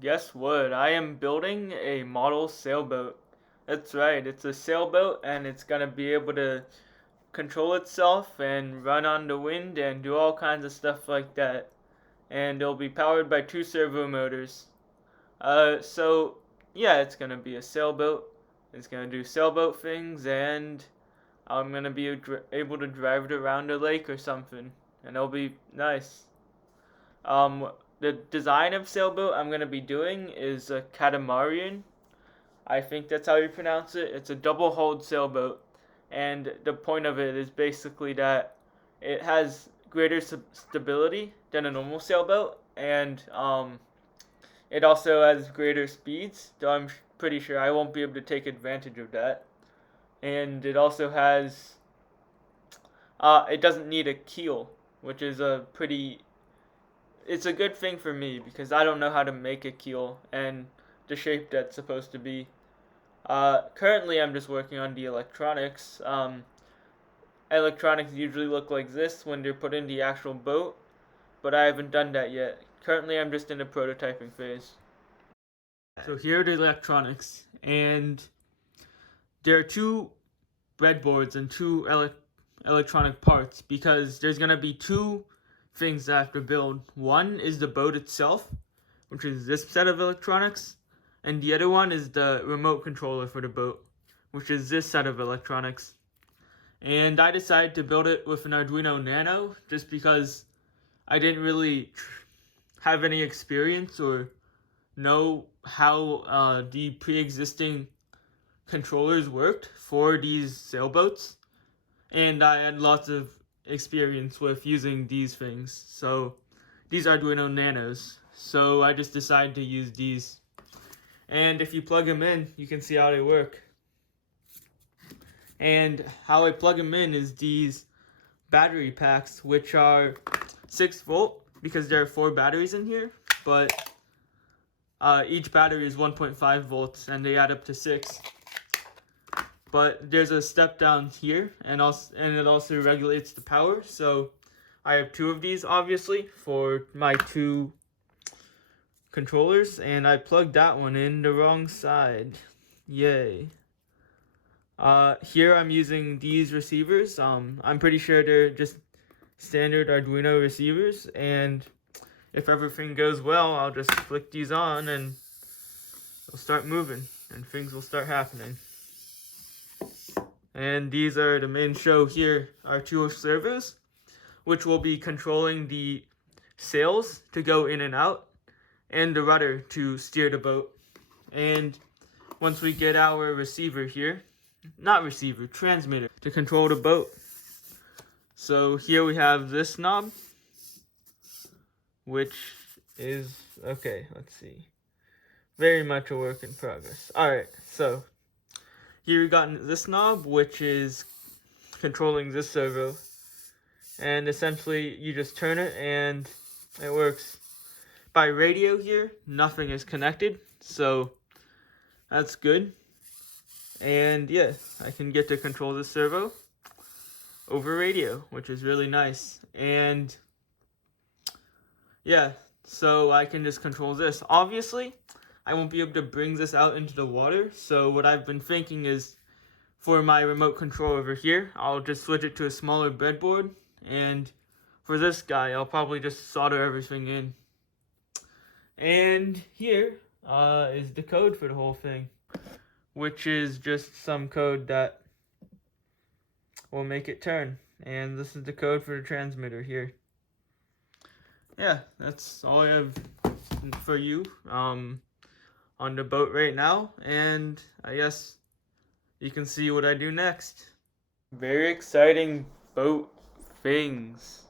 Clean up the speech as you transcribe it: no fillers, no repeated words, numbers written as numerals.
Guess what? I am building a model sailboat. That's right, it's a sailboat and it's gonna be able to control itself and run on the wind and do all kinds of stuff like that. And it'll be powered by two servo motors. So yeah, it's gonna be a sailboat. It's gonna do sailboat things and I'm gonna be able to drive it around a lake or something. And it'll be nice. The design of sailboat I'm gonna be doing is a catamaran. I think that's how you pronounce it. It's a double hulled sailboat, and the point of it is basically that it has greater stability than a normal sailboat, and it also has greater speeds. Though I'm pretty sure I won't be able to take advantage of that. And it also has it doesn't need a keel, which is a pretty it's a good thing for me because I don't know how to make a keel and the shape that's supposed to be. Currently, I'm just working on the electronics. Electronics usually look like this when they're put in the actual boat, but I haven't done that yet. Currently, I'm just in the prototyping phase. So here are the electronics, and there are two breadboards and two electronic parts because there's gonna be two things that I have to build. One is the boat itself, which is this set of electronics, and the other one is the remote controller for the boat, which is this set of electronics. And I decided to build it with an Arduino Nano just because I didn't really have any experience or know how the pre-existing controllers worked for these sailboats, and I had lots of experience with using these things. So these Arduino Nanos. So I just decided to use these. And if you plug them in, you can see how they work. And how I plug them in is these battery packs, which are 6 volt because there are 4 batteries in here, but each battery is 1.5 volts and they add up to 6. But there's a step down here, and it also regulates the power. So I have 2 of these, obviously, for my 2 controllers, and I plugged that one in the wrong side. Yay. Here I'm using these receivers. I'm pretty sure they're just standard Arduino receivers, and if everything goes well, I'll just flick these on and they'll start moving and things will start happening. And these are the main show here, our 2 servos, which will be controlling the sails to go in and out and the rudder to steer the boat. And once we get our receiver here, transmitter to control the boat. So here we have this knob, which is, okay, let's see, very much a work in progress. Alright, so here we got this knob, which is controlling this servo, and essentially you just turn it and it works. By radio here, nothing is connected, so that's good. And yeah, I can get to control this servo over radio, which is really nice. And yeah, so I can just control this. Obviously, I won't be able to bring this out into the water, so what I've been thinking is for my remote control over here, I'll just switch it to a smaller breadboard, and for this guy, I'll probably just solder everything in. And here is the code for the whole thing, which is just some code that will make it turn. And this is the code for the transmitter here. Yeah, that's all I have for you on the boat right now, and I guess you can see what I do next. Very exciting boat things.